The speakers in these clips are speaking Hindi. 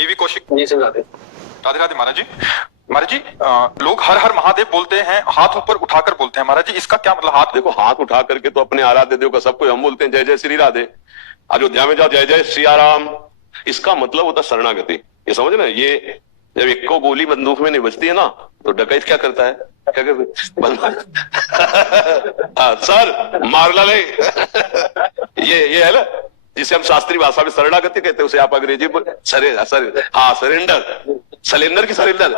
TV Kaushik ji sir. राधे राधे राधे महाराज जी। महाराज जी, लोग हर हर महादेव बोलते हैं, हाथ ऊपर उठाकर बोलते हैं। महाराज जी, इसका क्या मतलब? हाथ देखो, हाथ उठा करके तो अपने आराध्य देव का सब कुछ हम बोलते हैं जय जय श्री राधे। अयोध्या में जाओ जय जय सियाराम, इसका मतलब होता शरणागति। ये समझ ना, ये जब एक को गोली बंदूक में नहीं बजती है ना, तो डकैत क्या करता है? क्या करता है? हाँ, सर मार ला ले। ये है ना जिसे हम शास्त्रीय भाषा में शरणागति कहते हैं, उसे आप अंग्रेजी में सरेंडर, सलेंडर की सरेंडर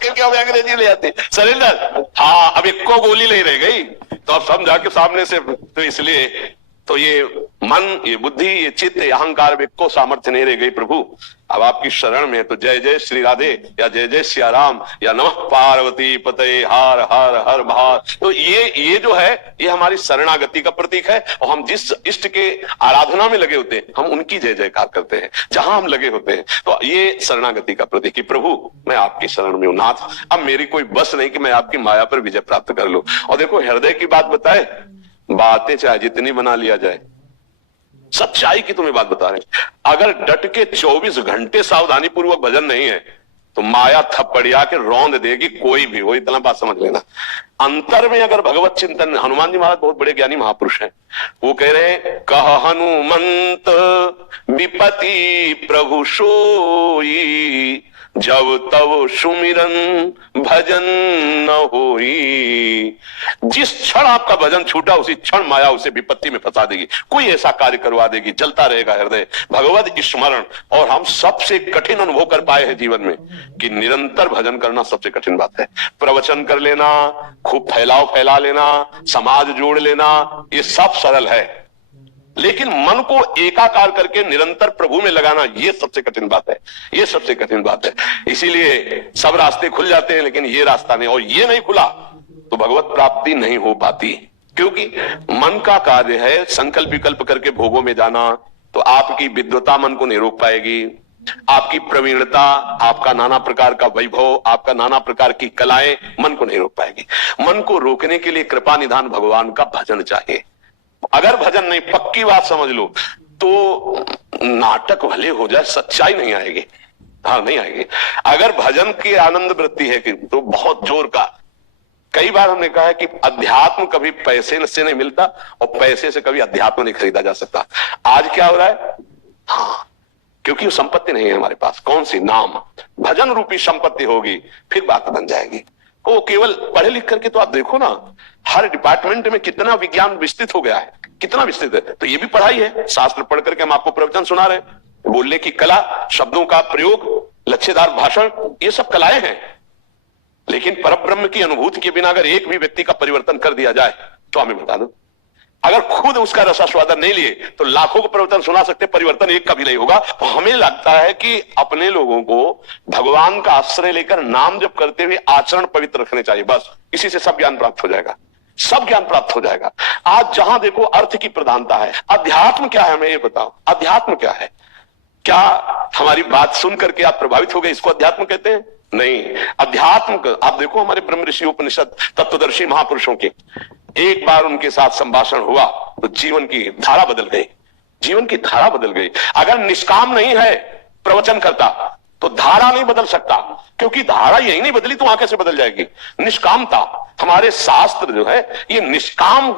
क्योंकि हम अंग्रेजी ले आते सरेंडर। हाँ, अब एक को गोली नहीं रह गई तो अब समझा के सामने से, तो इसलिए तो ये मन, ये बुद्धि, ये चित्त, ये अहंकार, एक को सामर्थ्य नहीं रह गई प्रभु। अब आपकी शरण में तो जय जय श्री राधे या जय जय सियाराम या नमः पार्वती पते हर हर हर महार, तो ये जो है ये हमारी शरणागति का प्रतीक है। और हम जिस इष्ट के आराधना में लगे होते हैं हम उनकी जय जयकार करते हैं जहां हम लगे होते हैं, तो ये शरणागति का प्रतीक है। प्रभु मैं आपकी शरण में हूं नाथ, अब मेरी कोई बस नहीं कि मैं आपकी माया पर विजय प्राप्त कर लूं। और देखो, हृदय की बात बताए, बातें चाहे जितनी बना लिया जाए, सच्चाई की तुम्हें बात बता रहे हैं। अगर डट के 24 घंटे सावधानी पूर्वक भजन नहीं है तो माया थप्पड़िया के रौंद देगी कोई भी हो, इतना बात समझ लेना। अंतर में अगर भगवत चिंतन, हनुमान जी महाराज बहुत बड़े ज्ञानी महापुरुष हैं, वो कह रहे हैं कह हनुमंत विपति प्रभु सोई, जब तब सुमिरन भजन न होई। जिस क्षण आपका भजन छूटा उसी क्षण माया उसे विपत्ति में फंसा देगी, कोई ऐसा कार्य करवा देगी, जलता रहेगा हृदय भगवत स्मरण। और हम सबसे कठिन अनुभव कर पाए हैं जीवन में कि निरंतर भजन करना सबसे कठिन बात है। प्रवचन कर लेना, खूब फैला लेना, समाज जोड़ लेना, ये सब सरल है, लेकिन मन को एकाकार करके निरंतर प्रभु में लगाना ये सबसे कठिन बात है, ये सबसे कठिन बात है। इसीलिए सब रास्ते खुल जाते हैं लेकिन ये रास्ता नहीं, और ये नहीं खुला तो भगवत प्राप्ति नहीं हो पाती। क्योंकि मन का कार्य है संकल्प विकल्प करके भोगों में जाना, तो आपकी विद्वता मन को नहीं रोक पाएगी, आपकी प्रवीणता, आपका नाना प्रकार का वैभव, आपका नाना प्रकार की कलाएं मन को नहीं रोक पाएगी। मन को रोकने के लिए कृपा निधान भगवान का भजन चाहिए। अगर भजन नहीं, पक्की बात समझ लो, तो नाटक भले हो जाए सच्चाई नहीं आएगी। हाँ, नहीं आएगी। अगर भजन की आनंद वृत्ति है कि तो बहुत जोर का, कई बार हमने कहा है कि अध्यात्म कभी पैसे से नहीं मिलता और पैसे से कभी अध्यात्म नहीं खरीदा जा सकता। आज क्या हो रहा है? हाँ, क्योंकि वो संपत्ति नहीं है हमारे पास। कौन सी? नाम, भजन रूपी संपत्ति होगी फिर बात बन जाएगी। वो केवल पढ़े लिख करके तो आप देखो ना, हर डिपार्टमेंट में कितना विज्ञान विस्तृत हो गया है, कितना विस्तृत है। तो ये भी पढ़ाई है, शास्त्र पढ़ करके हम आपको प्रवचन सुना रहे हैं, बोलने की कला, शब्दों का प्रयोग, लच्छेदार भाषण, ये सब कलाएं हैं। लेकिन परब्रह्म की अनुभूति के बिना अगर एक भी व्यक्ति का परिवर्तन कर दिया जाए तो हमें बता दो, अगर खुद उसका रसास्वादन नहीं लिए तो लाखों को प्रवचन सुना सकते, परिवर्तन एक का भी नहीं होगा। तो हमें लगता है कि अपने लोगों को भगवान का आश्रय लेकर नाम जप करते हुए आचरण पवित्र रखने चाहिए, बस इसी से सब ज्ञान प्राप्त हो जाएगा, सब ज्ञान प्राप्त हो जाएगा। आज जहां देखो अर्थ की प्रधानता है। अध्यात्म क्या है हमें ये बताओ, अध्यात्म क्या है? क्या हमारी बात सुन करके आप प्रभावित हो गए, इसको अध्यात्म कहते हैं? नहीं। अध्यात्म आप देखो, हमारे ब्रह्म ऋषि उपनिषद तत्वदर्शी महापुरुषों के एक बार उनके साथ संभाषण हुआ तो जीवन की धारा बदल गई, जीवन की धारा बदल गई। अगर निष्काम नहीं है प्रवचन करता तो धारा नहीं बदल सकता, क्योंकि धारा यही नहीं बदली तो वहां कैसे बदल जाएगी? निष्कामता, हमारे शास्त्र जो है ये निष्काम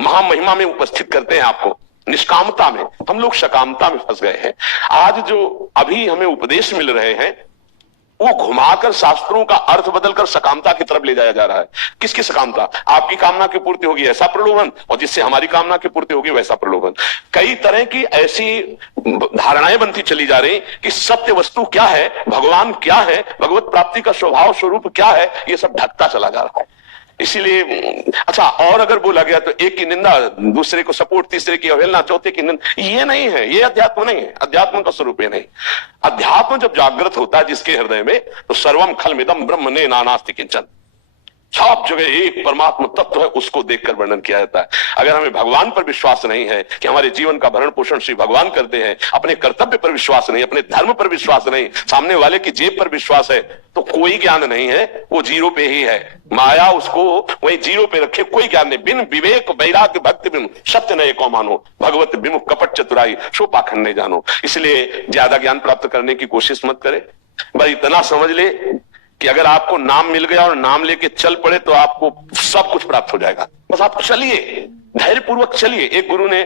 महामहिमा में उपस्थित करते हैं आपको, निष्कामता में। हम लोग सकामता में फंस गए हैं। आज जो अभी हमें उपदेश मिल रहे हैं वो घुमाकर शास्त्रों का अर्थ बदलकर सकामता की तरफ ले जाया जा रहा है। किसकी सकामता? आपकी कामना की पूर्ति होगी ऐसा प्रलोभन, और जिससे हमारी कामना की पूर्ति होगी वैसा प्रलोभन। कई तरह की ऐसी धारणाएं बनती चली जा रही कि सत्य वस्तु क्या है, भगवान क्या है, भगवत प्राप्ति का स्वभाव स्वरूप क्या है, ये सब ढकता चला जा रहा है। इसीलिए अच्छा, और अगर बोला गया तो एक की निंदा, दूसरे को सपोर्ट, तीसरे की अवहेलना, चौथे की निंदा, ये नहीं है, ये अध्यात्म नहीं है। अध्यात्म का स्वरूप ये नहीं। अध्यात्म जब जागृत होता है जिसके हृदय में, तो सर्वम खलमिदम ब्रह्म ने नानास्ति किंचन, सब जगह एक परमात्मा तत्व है, उसको देखकर वर्णन किया जाता है। अगर हमें भगवान पर विश्वास नहीं है कि हमारे जीवन का भरण पोषण श्री भगवान करते हैं, अपने कर्तव्य पर विश्वास नहीं, अपने धर्म पर विश्वास नहीं, सामने वाले की जेब पर विश्वास है, तो कोई ज्ञान नहीं है, वो जीरो पे ही है। माया उसको वही जीरो पे रखे, कोई ज्ञान नहीं। बिन विवेक वैराग्य भक्ति बिन सत्य न एको मानो, भगवत विमुख कपट चतुराई सो पाखंड नहीं जानो। इसलिए ज्यादा ज्ञान प्राप्त करने की कोशिश मत करे, बस इतना समझ ले कि अगर आपको नाम मिल गया और नाम लेके चल पड़े तो आपको सब कुछ प्राप्त हो जाएगा। बस आप चलिए, धैर्य पूर्वक चलिए। एक गुरु ने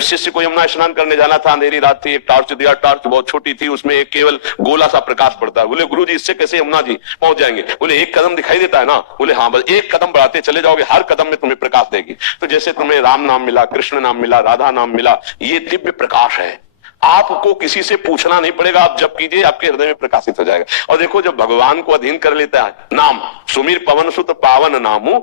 शिष्य को यमुना स्नान करने जाना था, अंधेरी रात थी, एक टॉर्च दिया, टॉर्च बहुत छोटी थी, उसमें एक केवल गोला सा प्रकाश पड़ता है। बोले गुरु जी इससे कैसे यमुना जी पहुंच जाएंगे? बोले एक कदम दिखाई देता है ना? बोले हाँ, बस एक कदम बढ़ाते चले जाओगे, हर कदम में तुम्हें प्रकाश देगी। तो जैसे तुम्हें राम नाम मिला, कृष्ण नाम मिला, राधा नाम मिला, ये दिव्य प्रकाश है। आपको किसी से पूछना नहीं पड़ेगा, आप जब कीजिए आपके हृदय में प्रकाशित हो जाएगा। और देखो जब भगवान को अधीन कर लेता है नाम, सुमीर पवन सुत पावन नामू,